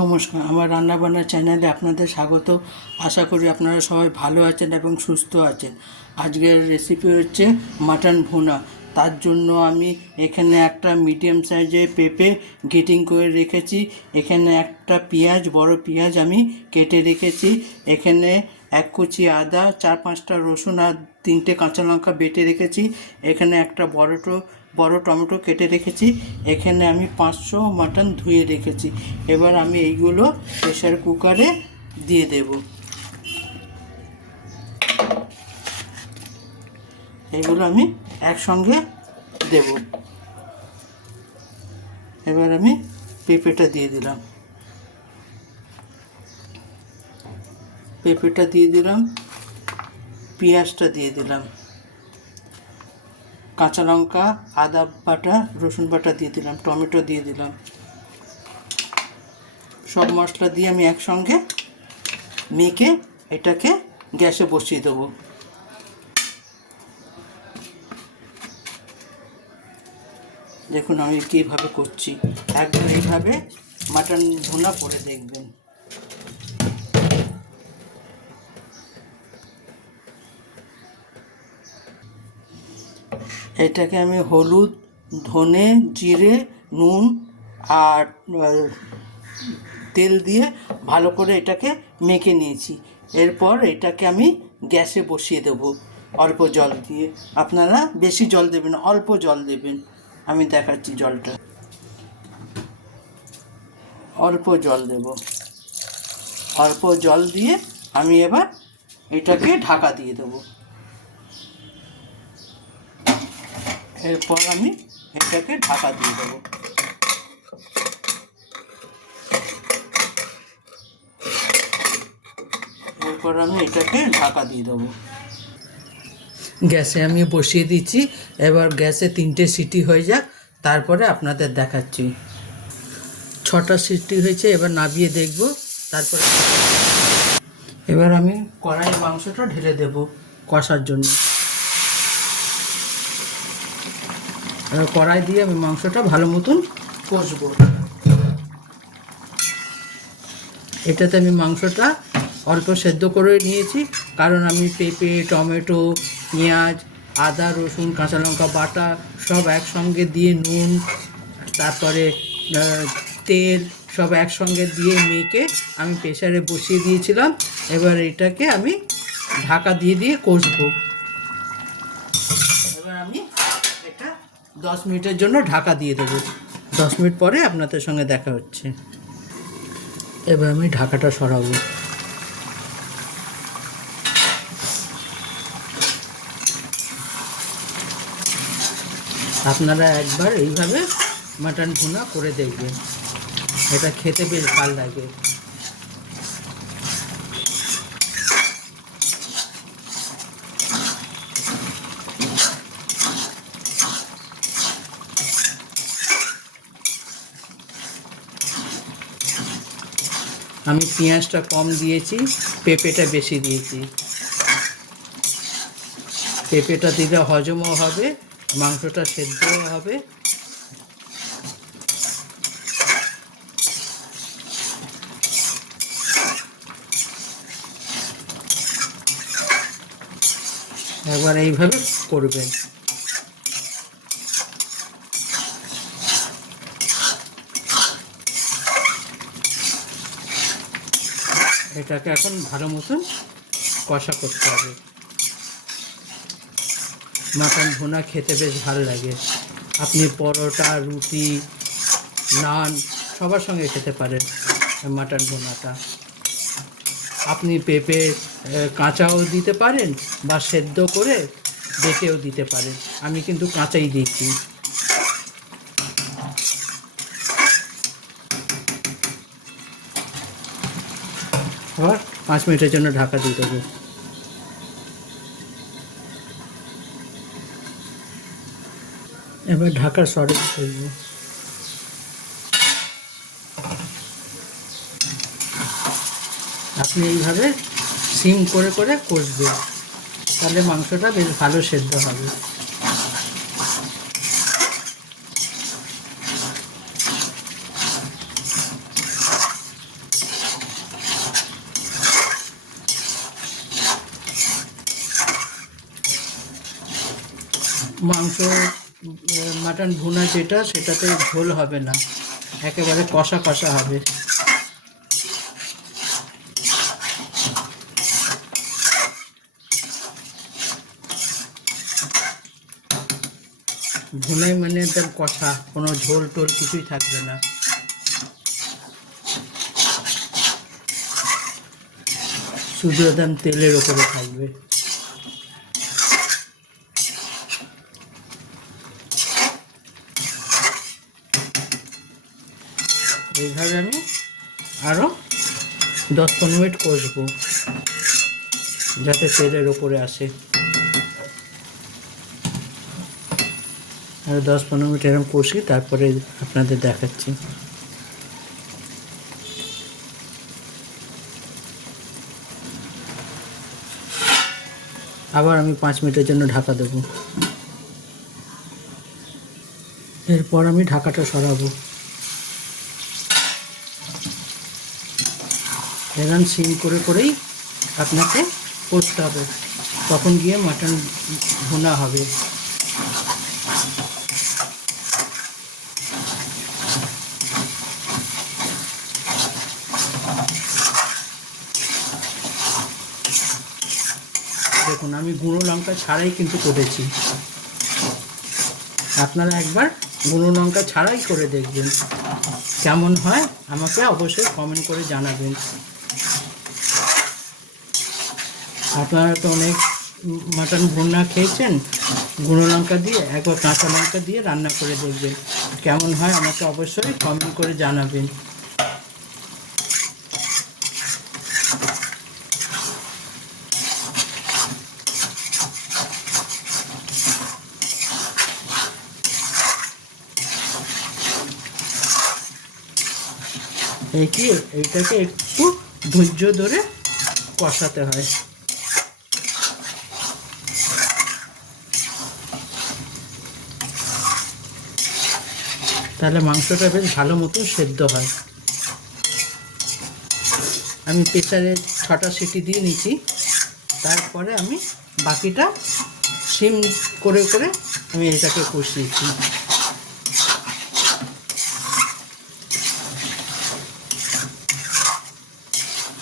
নমস্কার, আমার রান্নাবান্না চ্যানেলে আপনাদের স্বাগত। আশা করি আপনারা সবাই ভালো আছেন এবং সুস্থ আছেন। আজকের রেসিপি হচ্ছে মাটন ভুনা। তার জন্য আমি এখানে একটা মিডিয়াম সাইজের পেঁপে গ্রেটিং করে রেখেছি। এখানে একটা পেঁয়াজ, বড় পেঁয়াজ আমি কেটে রেখেছি। এখানে এক কুচি আদা, 4-5টা রসুন আর 3টে কাঁচা লঙ্কা বেটে রেখেছি। এখানে একটা বড় টমেটো কেটে রেখেছি। এখানে আমি 500 মাটন ধুয়ে রেখেছি। এবার আমি এইগুলো প্রেসার কুকারে দিয়ে দেব। এগুলো আমি একসঙ্গে দেব। এবার আমি পেঁপেটা দিয়ে দিলাম, পেঁয়াজটা দিয়ে দিলাম, কাঁচা লঙ্কা, আদা বাটা, রসুন বাটা দিয়ে দিলাম, টমেটো দিয়ে দিলাম। সব মশলা দিয়ে আমি একসঙ্গে মেখে এটাকে গ্যাসে বসিয়ে দেবো। দেখুন আমি কীভাবে করছি, একবার এইভাবে মাটন ভুনা করে দেখবেন। এটাকে আমি হলুদ, ধনে, জিরে, নুন আর তেল দিয়ে ভালো করে এটাকে মেখে নিয়েছি। এরপর এটাকে আমি গ্যাসে বসিয়ে দেবো অল্প জল দিয়ে। আপনারা বেশি জল দেবেন, অল্প জল দেবেন। আমি দেখাচ্ছি জলটা। অল্প জল দেব। অল্প জল দিয়ে আমি এবার এটাকে ঢাকা দিয়ে দেবো। এরপর আমি এটাকে ঢাকা দিয়ে দেবো। এরপর আমি এটাকে ঢাকা দিয়ে দেবো। গ্যাসে আমি বসিয়ে দিচ্ছি। এবার গ্যাসে 3টে সিটি হয়ে যাক, তারপরে আপনাদের দেখাচ্ছি। 6টা সিটি হয়েছে, এবার নামিয়ে দেখব। তারপরে এবার আমি কড়াইয়ের মাংসটা ঢেলে দেব কষার জন্য। এবার কড়াই দিয়ে আমি মাংসটা ভালো মতন কষবো। এটাতে আমি মাংসটা অল্প সেদ্ধ করে নিয়েছি, কারণ আমি পেঁপে, টমেটো, পেঁয়াজ, আদা, রসুন, কাঁচা লঙ্কা বাটা সব একসঙ্গে দিয়ে, নুন, তারপরে তেল সব একসঙ্গে দিয়ে মেখে আমি প্রেসারে বসিয়ে দিয়েছিলাম। এবার এটাকে আমি ঢাকা দিয়ে কষবো। এবার আমি এটা 10 মিনিটের জন্য ঢাকা দিয়ে দেবো। 10 মিনিট পরে আপনাদের সঙ্গে দেখা হচ্ছে। এবার আমি ঢাকাটা সরাবো। আপনারা একবার এইভাবে মাটন ভুনা করে দেখবেন, এটা খেতে বেশ ভালো লাগে। আমি পেঁয়াজটা কম দিয়েছি, পেঁপেটা বেশি দিয়েছি। পেঁপেটা দিলে হজমও হবে, মাংসটা সেদ্ধও হবে। একবার এইভাবে করবেন। এটাকে এখন ভালো মতন কষা করতে হবে। মাটন ভুনা খেতে বেশ ভালো লাগে। আপনি পরোটা, রুটি, নান সবার সঙ্গে খেতে পারেন মাটন ভুনাটা। আপনি পেঁপে কাঁচাও দিতে পারেন বা সেদ্ধ করে বেটেও দিতে পারেন। আমি কিন্তু কাঁচাই দিচ্ছি। আবার 5 মিনিটের জন্য ঢাকা দিয়ে দেবো। এবার ঢাকা সরে ফেলবো। আপনি এইভাবে সিম করে করে কষবেন, তাহলে মাংসটা বেশ ভালো সেদ্ধ হবে। মাংস মাটন ভুনা যেটা, সেটাতে ঝোল হবে না, একেবারে কষা কষা হবে। ভুনাই মানে একদম কষা, কোনো ঝোল টোল কিছুই থাকবে না। শুধু একদম তেলের ওপরে থাকবে। এইভাবে আমি আরও 10-15 মিনিট কষবো, যাতে তেলের ওপরে আসে। আর 10-15 মিনিট এরকম কষি, তারপরে আপনাদের দেখাচ্ছি। আবার আমি 5 মিনিটের জন্য ঢাকা দেবো। এরপর আমি ঢাকাটা সরাবো। এরকম সিম করে করেই আপনাকে করতে হবে, তখন গিয়ে মাটন ভুনা হবে। দেখুন, আমি গুঁড়ো লঙ্কা ছাড়াই কিন্তু করেছি। আপনারা একবার গুঁড়ো লঙ্কা ছাড়াই করে দেখবেন, কেমন হয় আমাকে অবশ্যই কমেন্ট করে জানাবেন। আপনারা তো অনেক মাটন ভুনা খেয়েছেন গুঁড়ো লঙ্কা দিয়ে, একবার কাঁচা লঙ্কা দিয়ে রান্না করে দেখবেন, কেমন হয় আমাকে অবশ্যই কমেন্ট করে জানাবেন। এইটাকে একটু ধৈর্য ধরে কষাতে হয়। তাহলে মাংসটা বেশ ভালো মতো সেদ্ধ হয়। আমি প্রেসারে 6টা সিটি দিয়ে নিচ্ছি, তারপরে আমি বাকিটা সিম করে করে আমি এটাকে কষিয়েছি।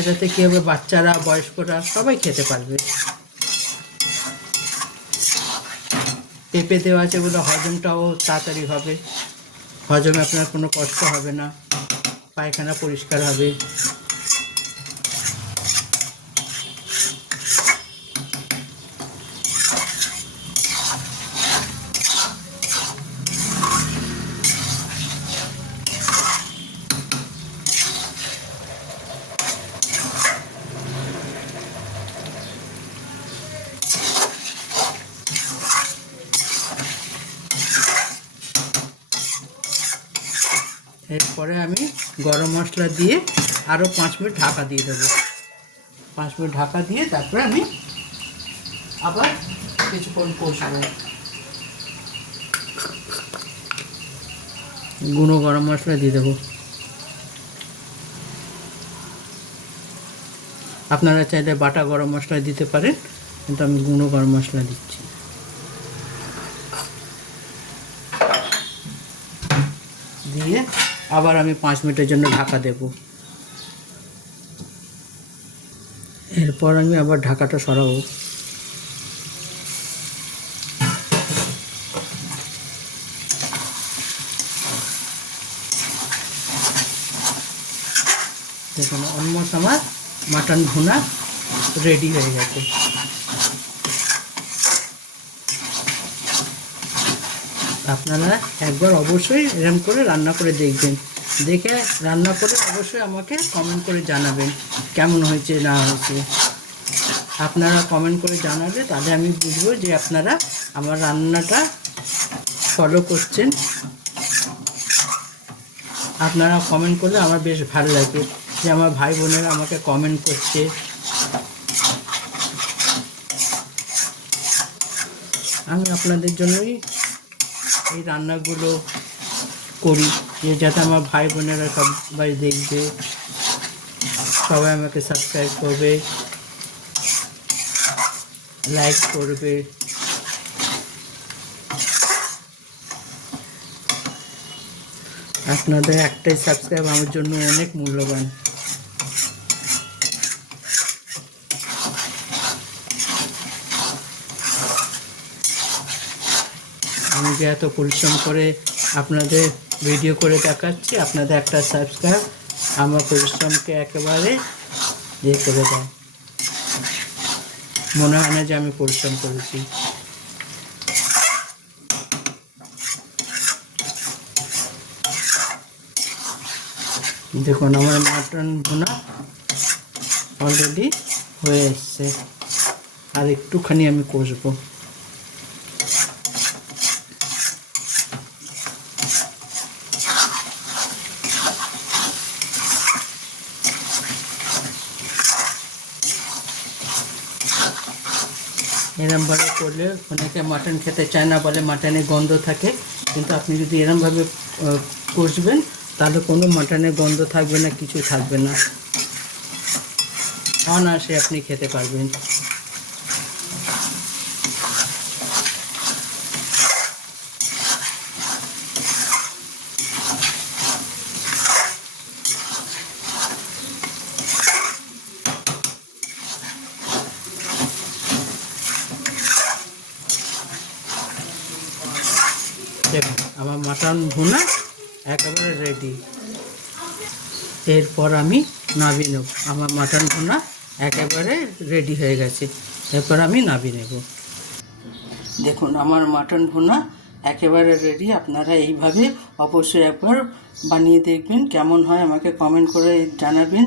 এটাতে কী হবে, বাচ্চারা বয়স্করা সবাই খেতে পারবে। পেঁপে দেওয়া আছে বলে হজমটাও তাড়াতাড়ি হবে, হজমে আপনার কোনো কষ্ট হবে না, পায়খানা পরিষ্কার হবে। এরপরে আমি গরম মশলা দিয়ে আরও 5 মিনিট ঢাকা দিয়ে দেবো। 5 মিনিট ঢাকা দিয়ে তারপরে আমি আবার কিছুক্ষণ কষাবো। গুঁড়ো গরম মশলা দিয়ে দেবো। আপনারা চাইলে বাটা গরম মশলা দিতে পারেন, কিন্তু আমি গুঁড়ো গরম মশলা দিচ্ছি। দিয়ে আবার আমি 5 মিনিটের জন্য ঢাকা দেব। এরপর আমি আবার ঢাকাটা সরাবো। দেখুন, অলমোস্ট আমার মাটন ভুনা রেডি হয়ে গেছে। আপনারা একবার অবশ্যই এরকম করে রান্না করে দেখবেন, দেখে রান্না করে অবশ্যই আমাকে কমেন্ট করে জানাবেন কেমন হয়েছে না হয়েছে। আপনারা কমেন্ট করে জানালে তাহলে আমি বুঝবো যে আপনারা আমার রান্নাটা ফলো করছেন। আপনারা কমেন্ট করলে আমার বেশ ভালো লাগে যে আমার ভাই বোনেরা আমাকে কমেন্ট করছে। আমি আপনাদের জন্যই এই রান্নাগুলো করি, যে যাতে আমার ভাই বোনেরা সবাই দেখবে, সবাই আমাকে সাবস্ক্রাইব করবে, লাইক করবে। আপনাদের একটাই সাবস্ক্রাইব আমার জন্য অনেক মূল্যবান। আমি যে এত পরিশ্রম করে আপনাদের ভিডিও করে দেখাচ্ছি, আপনাদের একটা সাবস্ক্রাইব আমার পরিশ্রমকে একেবারে ইয়ে করে দেয়, মনে হয় না যে আমি পরিশ্রম করেছি। দেখুন আমার মাটন ভুনা অলরেডি হয়ে এসছে, আর একটুখানি আমি কষবো। এরমভাবে করলে অনেকে মাটন খেতে চায় না, বলে মাটনে গন্ধ থাকে, কিন্তু আপনি যদি এরমভাবে কষবেন তাহলে কোনো মাটনের গন্ধ থাকবে না, কিছু থাকবে না, অনায়াসে আপনি খেতে পারবেন। দেখুন আমার মাটন ভুনা একেবারে রেডি। এরপর আমি নামিয়ে নেব। আমার মাটন ভুনা একেবারে রেডি হয়ে গেছে, এরপর আমি নামিয়ে নেব। দেখুন আমার মাটন ভুনা একেবারে রেডি। আপনারা এইভাবে অবশ্যই একবার বানিয়ে দেখবেন, কেমন হয় আমাকে কমেন্ট করে জানাবেন।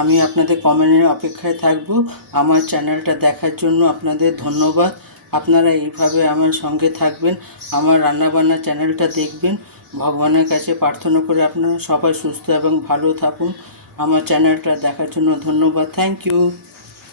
আমি আপনাদের কমেন্টের অপেক্ষায় থাকব। আমার চ্যানেলটা দেখার জন্য আপনাদের ধন্যবাদ। আপনারা এইভাবে আমার সঙ্গে থাকবেন, আমার রান্নাবান্না চ্যানেলটা দেখবেন। ভগবানের কাছে প্রার্থনা করে আপনারা সবাই সুস্থ এবং ভালো থাকুন। আমার চ্যানেলটা দেখার জন্য ধন্যবাদ। Thank you.